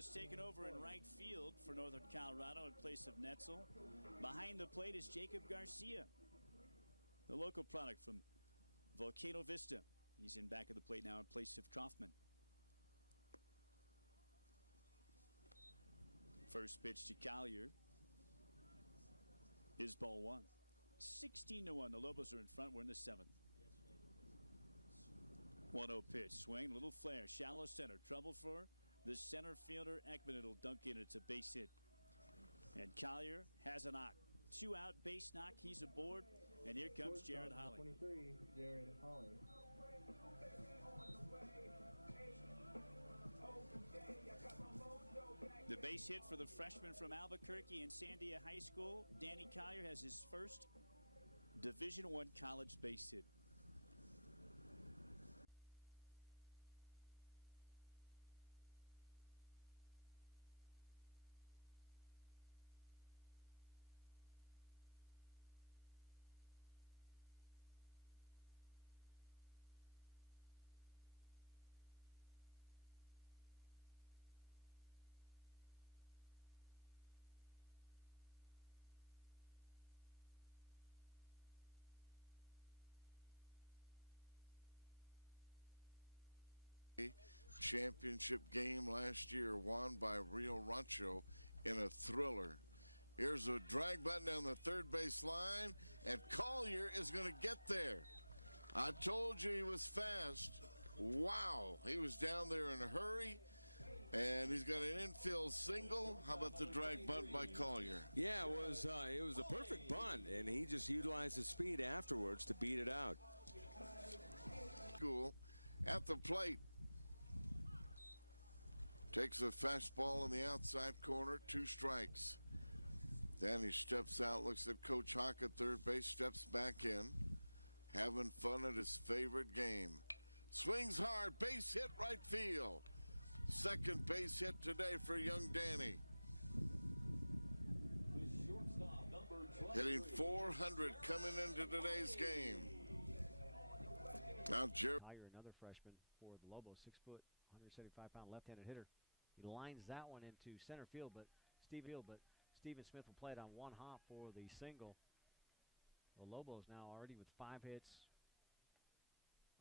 Has taken over in right field for Northern Colorado in place of Netzel. Behind the plate is Jacob Garcia, the local product from Volcano Vista. He's in back of the plate now in place of Kaufman. First pitch to Collier is ball one. 16-1. The Lobos are in front. We're in the seventh. 1-0 pitch. Swing. Little flare. Shallow center. Trouble for the center fielder Ekman. It'll dunk in. It's a base hit. And Collier has a knock. 2 out. Base knock. He's aboard. And here comes Jared Holly. 23, Jared Holly. The base hit for the freshman from Albuquerque and Sandia High School. Danny Collier has his first Division I college base hit. Championship game last year won by Rio Rancho in a thriller. Here's a drag button down the third base line, and Collier is going to get there. I told you he was fast. Wow, he was down there in a hurry, and he's got an infield single. How about the drag bunt by Collier? Yeah, it was a perfect bunt, and he just utilized his speed afterwards to beat it out. Cool. At the plate. Takes a fastball in the outside corner, 2 strikes. Then he steps out, looks at Coach Hawk at third base, steps back in, having fun at his favorite game. Swings hard, base hit right field. Second base hit today for young Danny. Hitting 400 coming into today's game. Now Jared. Another freshman for the Lobos, 6 foot, 175-pound left-handed hitter. He lines that one into center field, but Steven Smith will play it on 1 hop for the single. The Lobos now already with 5 hits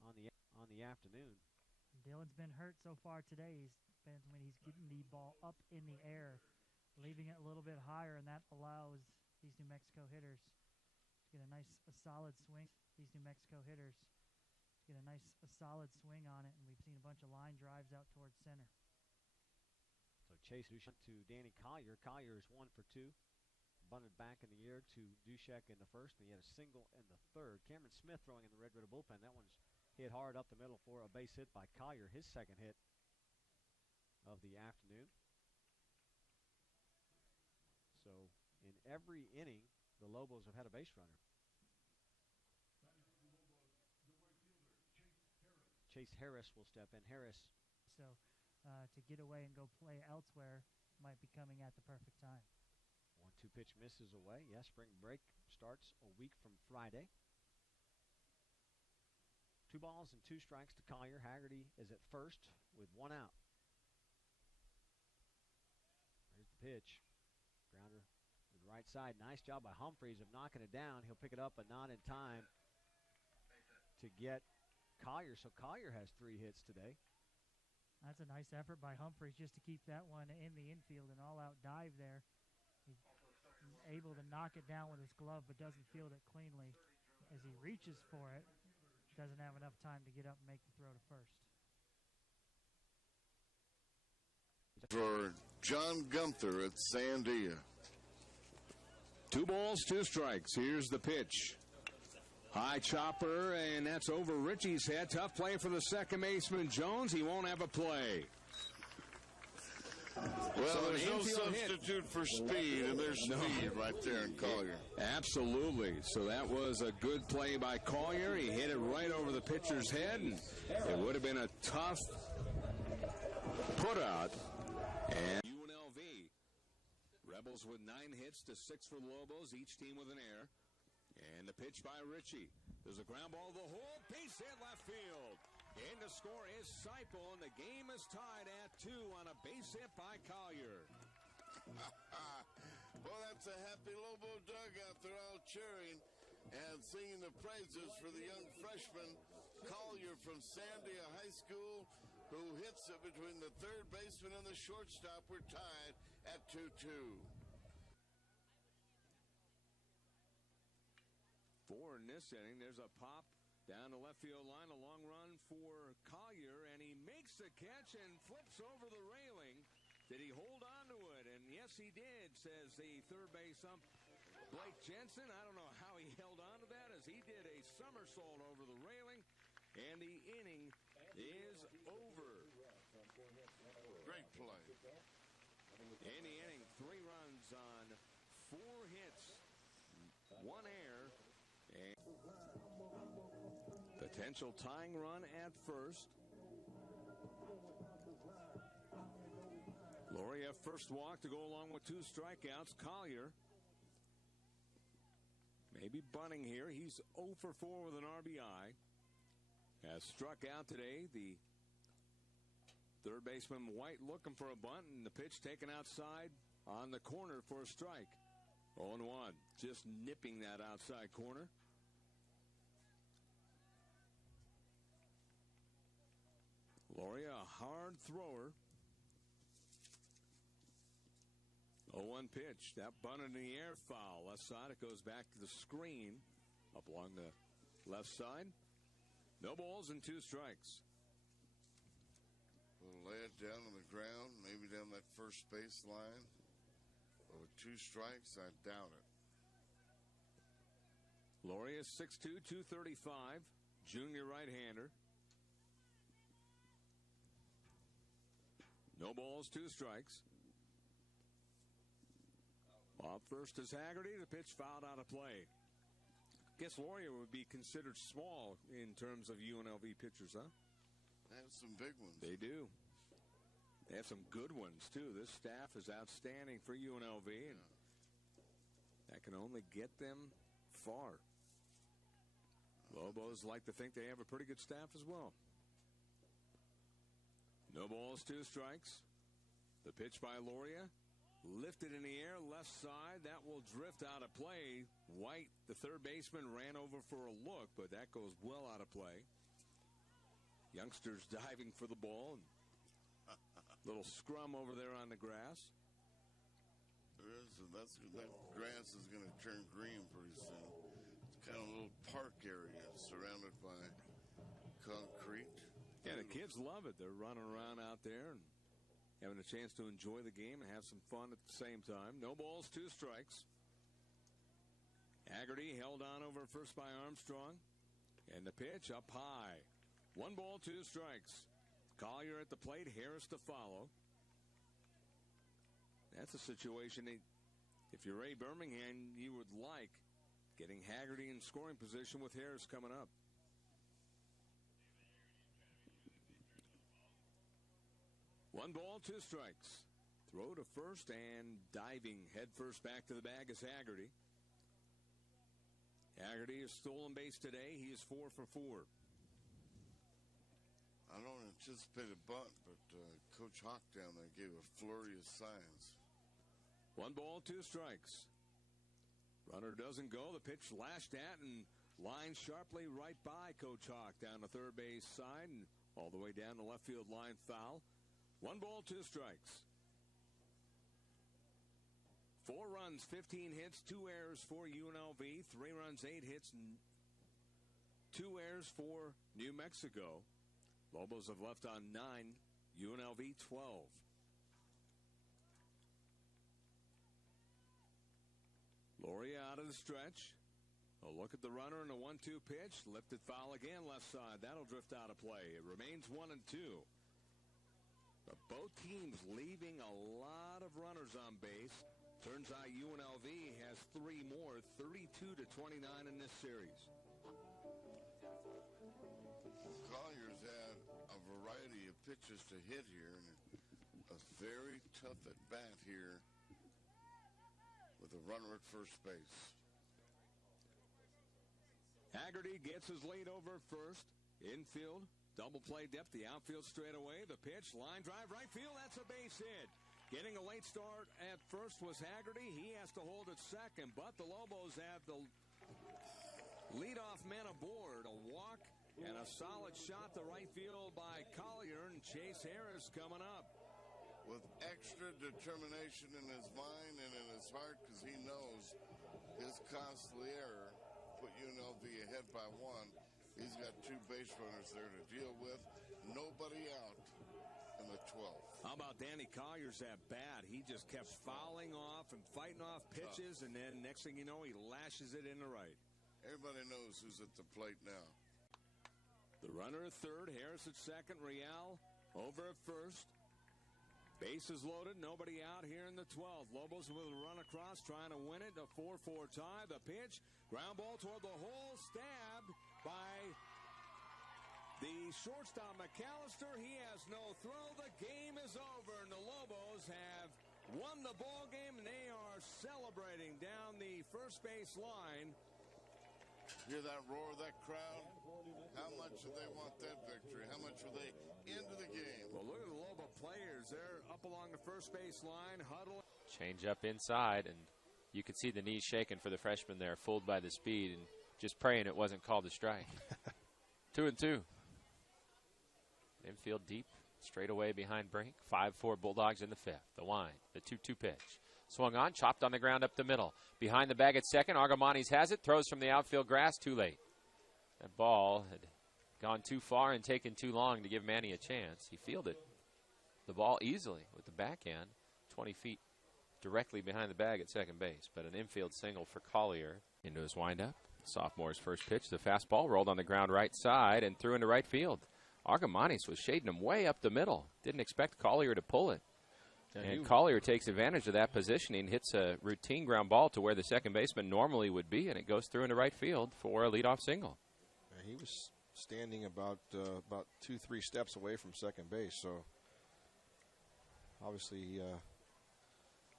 on the afternoon. Dylan's been hurt so far today. He's been when he's getting the ball up in the air, leaving it a little bit higher, and that allows these New Mexico hitters to get a solid swing. These New Mexico hitters get a solid swing on it, and we've seen a bunch of line drives out towards center. So Chase Dushek to Danny Collier. Collier is 1 for 2. Bunted back in the air to Dushek in the first, and he had a single in the third. Cameron Smith throwing in the Red River bullpen. That one's hit hard up the middle for a base hit by Collier, his second hit of the afternoon. So in every inning, the Lobos have had a base runner. Chase Harris will step in. So to get away and go play elsewhere might be coming at the perfect time. 1-2 pitch misses away. Yes, spring break starts a week from Friday. 2 balls and 2 strikes to Collier. Haggerty is at first with 1 out. There's the pitch. Grounder to the right side. Nice job by Humphreys of knocking it down. He'll pick it up, but not in time to get Collier. So Collier has 3 hits today. That's a nice effort by Humphreys just to keep that one in the infield. An all-out dive there. He's able to knock it down with his glove, but doesn't field it cleanly. As he reaches for it, doesn't have enough time to get up and make the throw to first. For John Gunther at Sandia. 2 balls, 2 strikes. Here's the pitch. High chopper, and that's over Richie's head. Tough play for the second baseman, Jones. He won't have a play. Well, so there's no substitute for speed, and there's speed right there in Collier. Absolutely. So that was a good play by Collier. He hit it right over the pitcher's head, and it would have been a tough put-out. And UNLV. Rebels with 9 hits to 6 for the Lobos, each team with an error. And the pitch by Richie. There's a ground ball to the hole. Base hit left field. And the score is Seipel, and the game is tied at 2 on a base hit by Collier. Well, that's a happy Lobo dugout. They're all cheering and singing the praises for the young freshman, Collier from Sandia High School, who hits it between the third baseman and the shortstop. We're tied at 2-2. 4 in this inning. There's a pop down the left field line, a long run for Collier, and he makes the catch and flips over the railing. Did he hold on to it? And yes, he did, says the third base ump, Blake Jensen. I don't know how he held on to that, as he did a somersault over the railing, and the inning is over. Great play. In the inning, 3 runs on 4 hits, 1 error, and potential tying run at first. Loria first walk to go along with 2 strikeouts. Collier maybe bunting here. He's 0 for 4 with an RBI. Has struck out today. The third baseman White looking for a bunt, and the pitch taken outside on the corner for a strike. 0-1, just nipping that outside corner. Loria, a hard thrower. 0-1 pitch. That bunt in the air, foul. Left side, it goes back to the screen up along the left side. No balls and 2 strikes. We'll lay it down on the ground, maybe down that first base line. But with 2 strikes, I doubt it. Loria, 6'2", 235, junior right-hander. No balls, 2 strikes. Off first is Haggerty. The pitch fouled out of play. Guess Loria would be considered small in terms of UNLV pitchers, huh? They have some big ones. They do. They have some good ones, too. This staff is outstanding for UNLV, and that can only get them far. Lobos like to think they have a pretty good staff as well. No balls, 2 strikes. The pitch by Loria. Lifted in the air, left side. That will drift out of play. White, the third baseman, ran over for a look, but that goes well out of play. Youngsters diving for the ball. Little scrum over there on the grass. There is, that grass is going to turn green pretty soon. It's kind of a little park area surrounded by concrete. Yeah, the kids love it. They're running around out there and having a chance to enjoy the game and have some fun at the same time. No balls, 2 strikes. Haggerty held on over first by Armstrong. And the pitch up high. 1 ball, 2 strikes. Collier at the plate, Harris to follow. That's a situation that, if you're Ray Birmingham, you would like, getting Haggerty in scoring position with Harris coming up. One ball, 2 strikes. Throw to first and diving head first back to the bag is Haggerty. Haggerty has stolen base today. He is 4 for 4. I don't anticipate a bunt, but Coach Hawk down there gave a flurry of signs. 1 ball, 2 strikes. Runner doesn't go. The pitch lashed at and lined sharply right by Coach Hawk down the third base side and all the way down the left field line, foul. 1 ball, 2 strikes. 4 runs, 15 hits, 2 errors for UNLV. 3 runs, 8 hits, and 2 errors for New Mexico. Lobos have left on 9, UNLV 12. Loria out of the stretch. A look at the runner and a 1-2 pitch. Lifted foul again, left side. That'll drift out of play. It remains 1-2. But both teams leaving a lot of runners on base. Turns out UNLV has 3 more, 32-29 in this series. Collier's had a variety of pitches to hit here, and a very tough at bat here with a runner at first base. Haggerty gets his lead over first. Infield, Double play depth, the outfield straight away. The pitch, line drive, right field. That's a base hit. Getting a late start at first was Haggerty. He has to hold at second, but the Lobos have the leadoff man aboard. A walk and a solid shot to right field by Collier, and Chase Harris coming up. With extra determination in his mind and in his heart, because he knows his costly error put UNLV ahead by one. He's got two base runners there to deal with. Nobody out in the 12th. How about Danny Collier's at bat? He just kept fouling off and fighting off pitches, and then next thing you know, he lashes it in the right. Everybody knows who's at the plate now. The runner at third, Harris at second, Real over at first. Bases loaded, nobody out here in the 12th. Lobos with a run across, trying to win it. A 4-4 tie. The pitch, ground ball toward the hole, stabbed by the shortstop McAllister. He has no throw. The game is over, and the Lobos have won the ball game, and they are celebrating down the first base line. Hear that roar of that crowd? How much do they want that victory? How much are they into the game? Well, look at the Lobo players. They're up along the first base line, huddling. Change up inside, and you could see the knees shaking for the freshman there, fooled by the speed and just praying it wasn't called a strike. 2-2. Infield deep, straight away behind Brink. 5-4 Bulldogs in the fifth. The wind, the 2-2 pitch. Swung on, chopped on the ground up the middle. Behind the bag at second, Argomanis has it, throws from the outfield grass, too late. That ball had gone too far and taken too long to give Manny a chance. He fielded the ball easily with the backhand, 20 feet directly behind the bag at second base. But an infield single for Collier into his windup. Sophomore's first pitch, the fastball rolled on the ground right side and threw into right field. Argomanis was shading him way up the middle. Didn't expect Collier to pull it. And Collier takes advantage of that positioning, hits a routine ground ball to where the second baseman normally would be, and it goes through into right field for a leadoff single. He was standing about 2-3 steps away from second base, so obviously he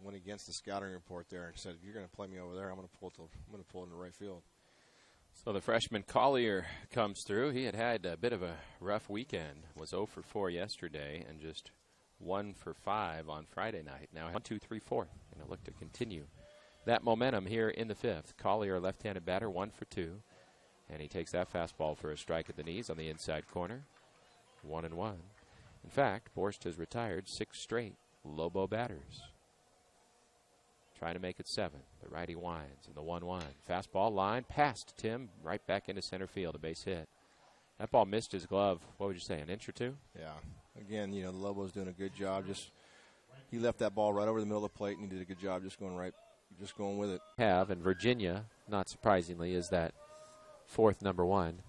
went against the scouting report there and said, "If you're going to play me over there, I'm going to pull it into right field." So the freshman Collier comes through. He had a bit of a rough weekend. Was 0 for 4 yesterday and just 1 for 5 on Friday night. Now 1, 2, 3, 4. And it'll look to continue that momentum here in the fifth. Collier, left-handed batter, 1 for 2. And he takes that fastball for a strike at the knees on the inside corner. 1-1. In fact, Borst has retired 6 straight Lobo batters. Trying to make it 7. The righty winds and the 1-1. Fastball line past Tim, right back into center field, a base hit. That ball missed his glove, what would you say, an inch or two? Yeah. Again, the Lobos doing a good job. He left that ball right over the middle of the plate, and he did a good job just going with it. And Virginia, not surprisingly, is that fourth number 1.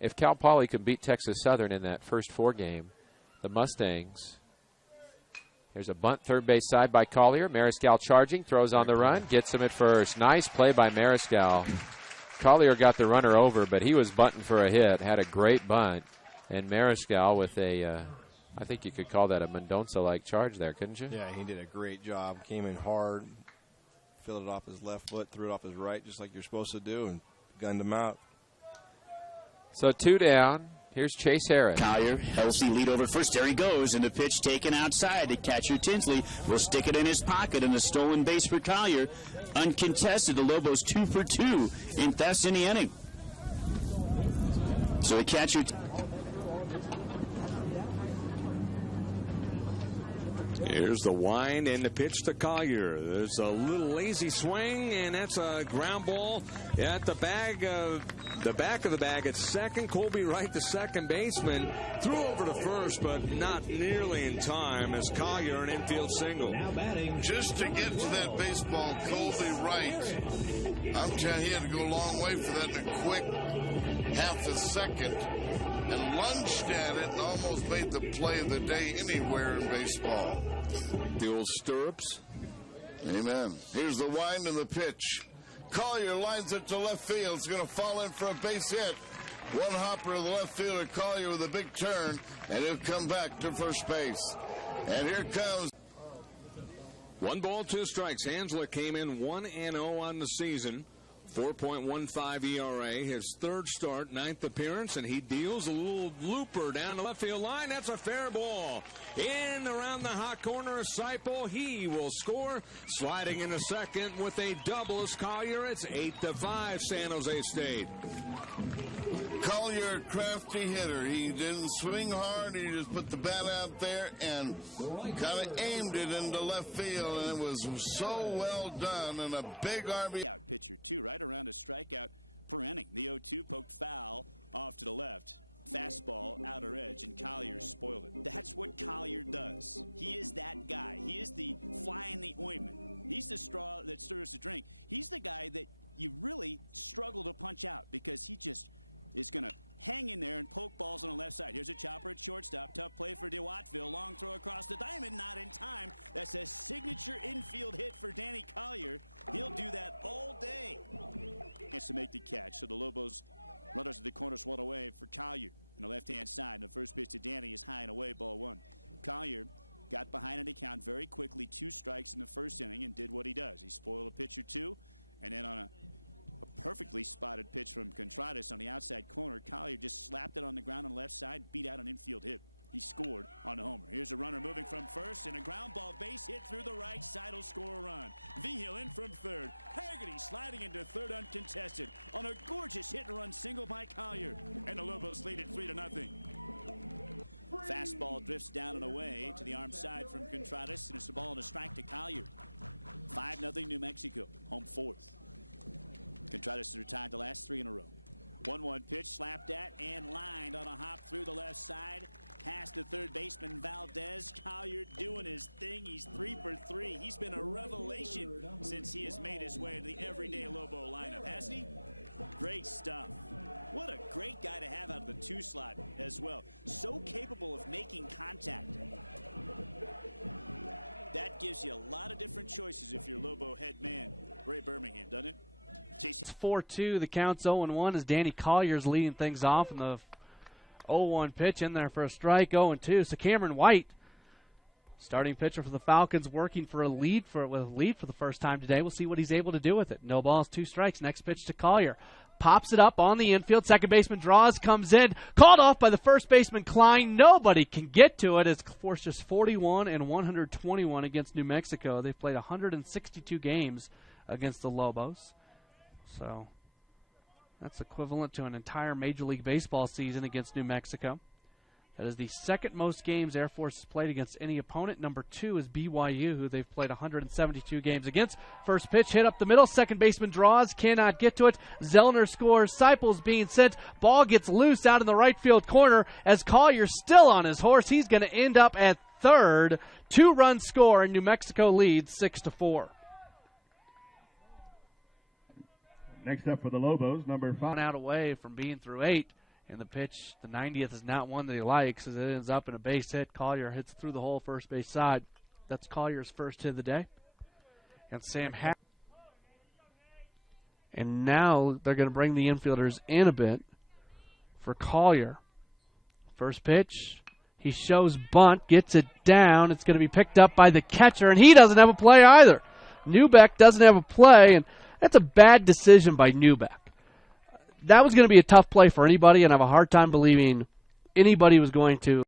If Cal Poly could beat Texas Southern in that first 4 game, the Mustangs. There's a bunt third base side by Collier. Mariscal charging, throws on the run, gets him at first. Nice play by Mariscal. Collier got the runner over, but he was bunting for a hit, had a great bunt. And Mariscal with a, I think you could call that a Mendonça-like charge there, couldn't you? Yeah, he did a great job. Came in hard, filled it off his left foot, threw it off his right, just like you're supposed to do, and gunned him out. So 2 down. Here's Chase Harris. Collier, healthy lead over first. There he goes, and the pitch taken outside. The catcher Tinsley will stick it in his pocket, and a stolen base for Collier. Uncontested, the Lobos 2 for 2 in that's in the inning. So the catcher. Here's the wind and the pitch to Collier. There's a little lazy swing, and that's a ground ball at the back of the bag at second. Colby Wright, the second baseman, threw over to first, but not nearly in time as Collier an infield single. Just to get to that baseball, Colby Wright, I'm telling you, he had to go a long way for that in a quick half a second. And lunged at it and almost made the play of the day anywhere in baseball. The old stirrups. Amen. Here's the wind and the pitch. Collier lines it to left field. It's going to fall in for a base hit. One hopper of the left fielder, Collier with a big turn, and he'll come back to first base. And here comes. 1 ball, 2 strikes. Hansler came in 1-0 on the season. 4.15 ERA, his third start, ninth appearance, and he deals a little looper down the left field line. That's a fair ball. In around the hot corner of Seipel, he will score. Sliding into second with a double is Collier. It's 8-5 San Jose State. Collier, crafty hitter. He didn't swing hard. He just put the bat out there and kind of aimed it into left field, and it was so well done, and a big RBI. Pitcher, too, right around a strikeout per inning. The 0-2 poked foul off to the left. Fastball, outer edge, and Collier spoiled it. That's what Collier does. He is that guy. He is the fly in the ointment. He's the straw that stirs the drink. He's the guy that you really struggle to punch out because he just is going to hang in there and poke balls on the left side. Here's a chopper at shortstop. Tough play for DeWattville. Long throw across the diamond. Not in time. That's a signature infield hit for Danny Collier. He'll do that all day. Has to make the catch. So the Lobos runners at the corners, one away for Collier on the left-hand side. And the first pitch to Danny is high and away, ball one. Collier got behind an account very quickly, 2 strikes in the first inning, and did what he does. He spoiled a pitch or two, and then on a perfectly spotted pitch from Contreras on the outside corner, Collier just slapped it on the ground on the left side, beat out an infield hit. He scored on the homer. Here's a runner moving from first, and a ground ball base hit through the right side will score a run. Vigil in from third. Haggerty sliding into third uncontested on a gorgeous hit-and-run single by Collier, and the Lobos lead it 3-0. Fastball drifts down and away to the arm side from Contreras, and it's a ball and a strike to Collier. 5-0 New Mexico, home fourth. Contreras has retired the last 3 in a row. 1-1 pitch, slapped at and lined on a hop through the left side. Past the third baseman Valdez. Collier doing his thing. He's 3 for 3. He's been a revelation since he has made his way to the everyday Lobo lineup, hasn't he? Great stuff. What a great guy to have out of the 2 slot as well. So capable of making contact. That gives you a lot of different choices if you're Lobo head man Ray Birmingham, doesn't it? It's 4-2. The count's 0-1 as Danny Collier's leading things off in the 0-1 pitch in there for a strike. 0-2. So Cameron White, starting pitcher for the Falcons, working for a lead for the first time today. We'll see what he's able to do with it. No balls, 2 strikes. Next pitch to Collier. Pops it up on the infield. Second baseman draws, comes in. Called off by the first baseman Klein. Nobody can get to it as Force just 41 and 121 against New Mexico. They've played 162 games against the Lobos. So that's equivalent to an entire Major League Baseball season against New Mexico. That is the second most games Air Force has played against any opponent. Number 2 is BYU, who they've played 172 games against. First pitch hit up the middle. Second baseman draws, cannot get to it. Zellner scores. Seipel's being sent. Ball gets loose out in the right field corner as Collier's still on his horse. He's going to end up at third. 2-run score, and New Mexico leads 6-4. Next up for the Lobos, number 5. 1 out away from being through 8, and the pitch, the 90th, is not one that he likes as it ends up in a base hit. Collier hits through the whole first base side. That's Collier's first hit of the day. And Sam Hack. And now they're going to bring the infielders in a bit for Collier. First pitch, he shows bunt, gets it down. It's going to be picked up by the catcher, and he doesn't have a play either. Newbeck doesn't have a play, and that's a bad decision by Newbeck. That was going to be a tough play for anybody, and I have a hard time believing anybody was going to